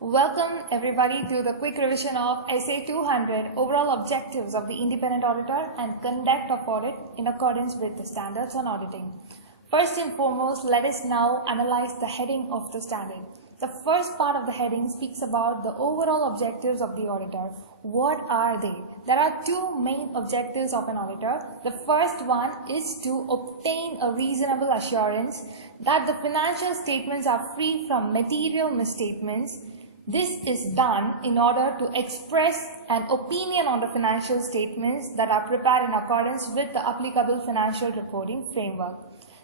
Welcome everybody to the quick revision of SA 200 overall objectives of the independent auditor and conduct of audit in accordance with the standards on auditing. First and foremost, let us now analyze the heading of the standard. The first part of the heading speaks about the overall objectives of the auditor. What are they? There are two main objectives of an auditor. The first one is to obtain a reasonable assurance that the financial statements are free from material misstatements. This is done in order to express an opinion on the financial statements that are prepared in accordance with the applicable financial reporting framework.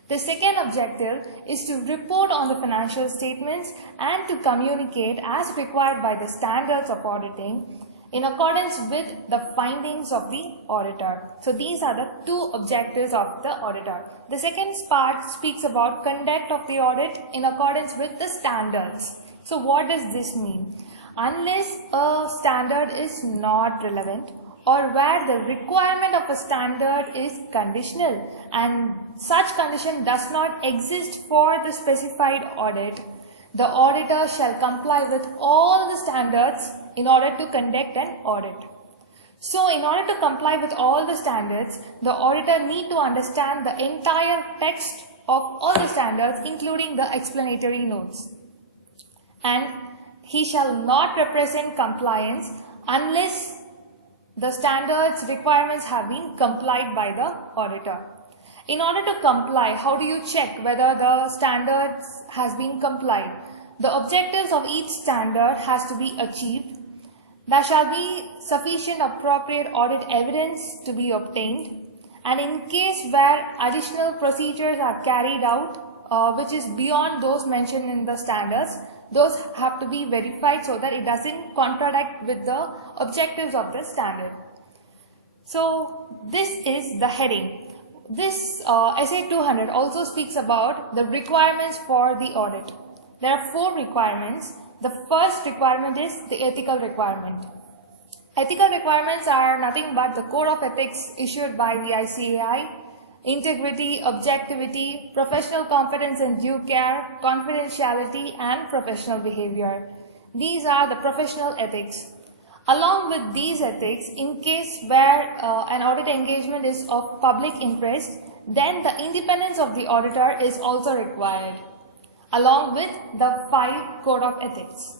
The second objective is to report on the financial statements and to communicate as required by the standards of auditing in accordance with the findings of the auditor. So these are the two objectives of the auditor. The second part speaks about conduct of the audit in accordance with the standards. So what does this mean? Unless a standard is not relevant or where the requirement of a standard is conditional and such condition does not exist for the specified audit, the auditor shall comply with all the standards in order to conduct an audit. So in order to comply with all the standards, the auditor need to understand the entire text of all the standards, including the explanatory notes. And he shall not represent compliance unless the standards requirements have been complied by the auditor. In order to comply, how do you check whether the standards has been complied? The objectives of each standard has to be achieved. There shall be sufficient appropriate audit evidence to be obtained, and in case where additional procedures are carried out which is beyond those mentioned in the standards, those have to be verified so that it doesn't contradict with the objectives of the standard. So this is the heading. This SA 200 also speaks about the requirements for the audit. There are 4 requirements. The first requirement is the ethical requirement. Ethical requirements are nothing but the code of ethics issued by the ICAI. Integrity, objectivity, professional competence and due care, confidentiality and professional behavior. These are the professional ethics. Along with these ethics, in case where an audit engagement is of public interest, then the independence of the auditor is also required, along with the 5 code of ethics.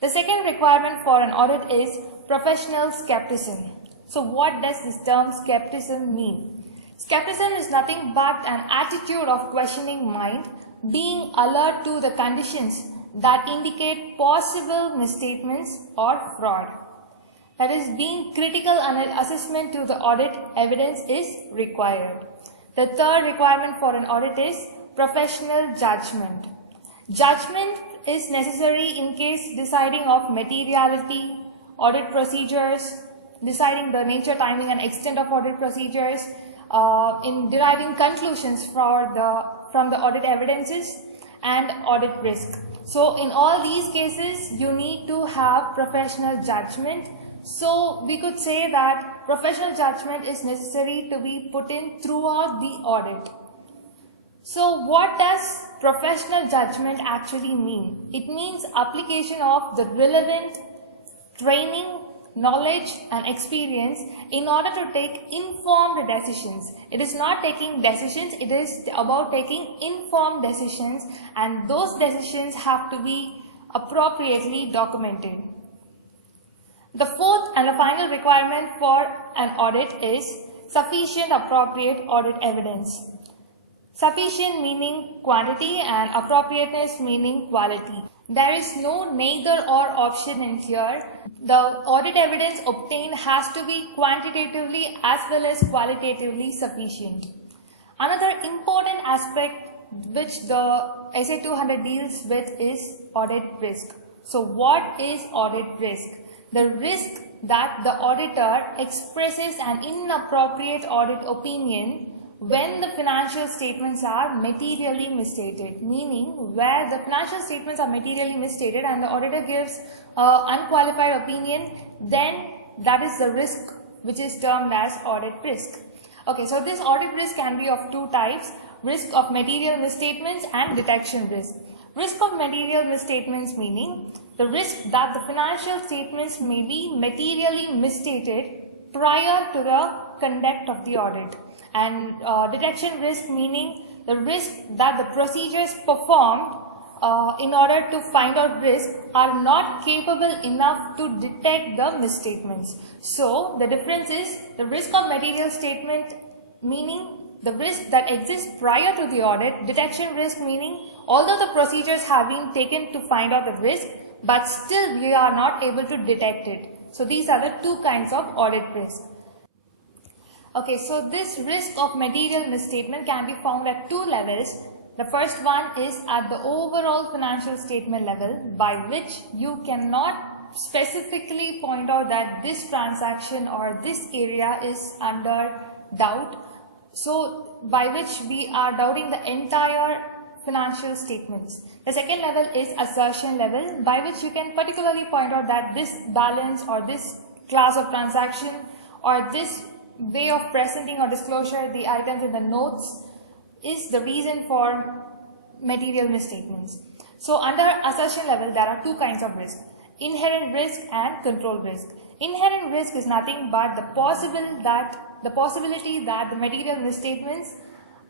The second requirement for an audit is professional skepticism. So what does this term skepticism mean? Skepticism is nothing but an attitude of questioning mind, being alert to the conditions that indicate possible misstatements or fraud. That is, being critical and assessment to the audit evidence is required. The third requirement for an audit is professional judgment. Judgment is necessary in case deciding of materiality, audit procedures, deciding the nature, timing and extent of audit procedures, in deriving conclusions from the audit evidences and audit risk. So in all these cases, you need to have professional judgment. So we could say that professional judgment is necessary to be put in throughout the audit. So what does professional judgment actually mean? It means application of the relevant training, knowledge and experience in order to take informed decisions. It is not taking decisions, it is about taking informed decisions, and those decisions have to be appropriately documented. The fourth and the final requirement for an audit is sufficient appropriate audit evidence. Sufficient meaning quantity and appropriateness meaning quality. There is no neither or option in here. The audit evidence obtained has to be quantitatively as well as qualitatively sufficient. Another important aspect which the SA 200 deals with is audit risk. So what is audit risk? The risk that the auditor expresses an inappropriate audit opinion when the financial statements are materially misstated, meaning where the financial statements are materially misstated and the auditor gives unqualified opinion, then that is the risk which is termed as audit risk. Okay, so this audit risk can be of 2 types, risk of material misstatements and detection risk. Risk of material misstatements meaning the risk that the financial statements may be materially misstated prior to the conduct of the audit. And detection risk meaning the risk that the procedures performed in order to find out risk are not capable enough to detect the misstatements. So the difference is the risk of material statement meaning the risk that exists prior to the audit, detection risk meaning although the procedures have been taken to find out the risk, but still we are not able to detect it. So these are the two kinds of audit risk. Okay, so this risk of material misstatement can be found at two levels. The first one is at the overall financial statement level, by which you cannot specifically point out that this transaction or this area is under doubt. So by which we are doubting the entire financial statements. The second level is assertion level, by which you can particularly point out that this balance or this class of transaction or this way of presenting or disclosure the items in the notes is the reason for material misstatements. So under assertion level there are two kinds of risk: inherent risk and control risk. Inherent risk is nothing but the possibility that the material misstatements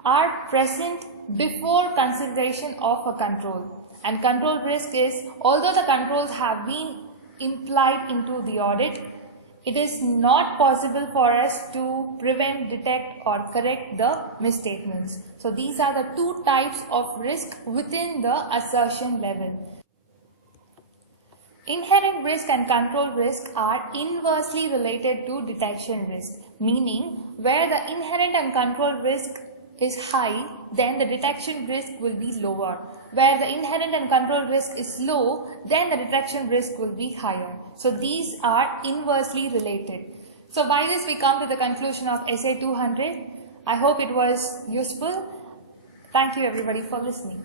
are present before consideration of a control. And control risk is although the controls have been implied into the audit, it is not possible for us to prevent, detect or correct the misstatements. So these are the two types of risk within the assertion level. Inherent risk and control risk are inversely related to detection risk, meaning where the inherent and control risk is high, then the detection risk will be lower. Where the inherent and control risk is low, then the detection risk will be higher. So these are inversely related. So by this we come to the conclusion of Essay 200. I hope it was useful. Thank you everybody for listening.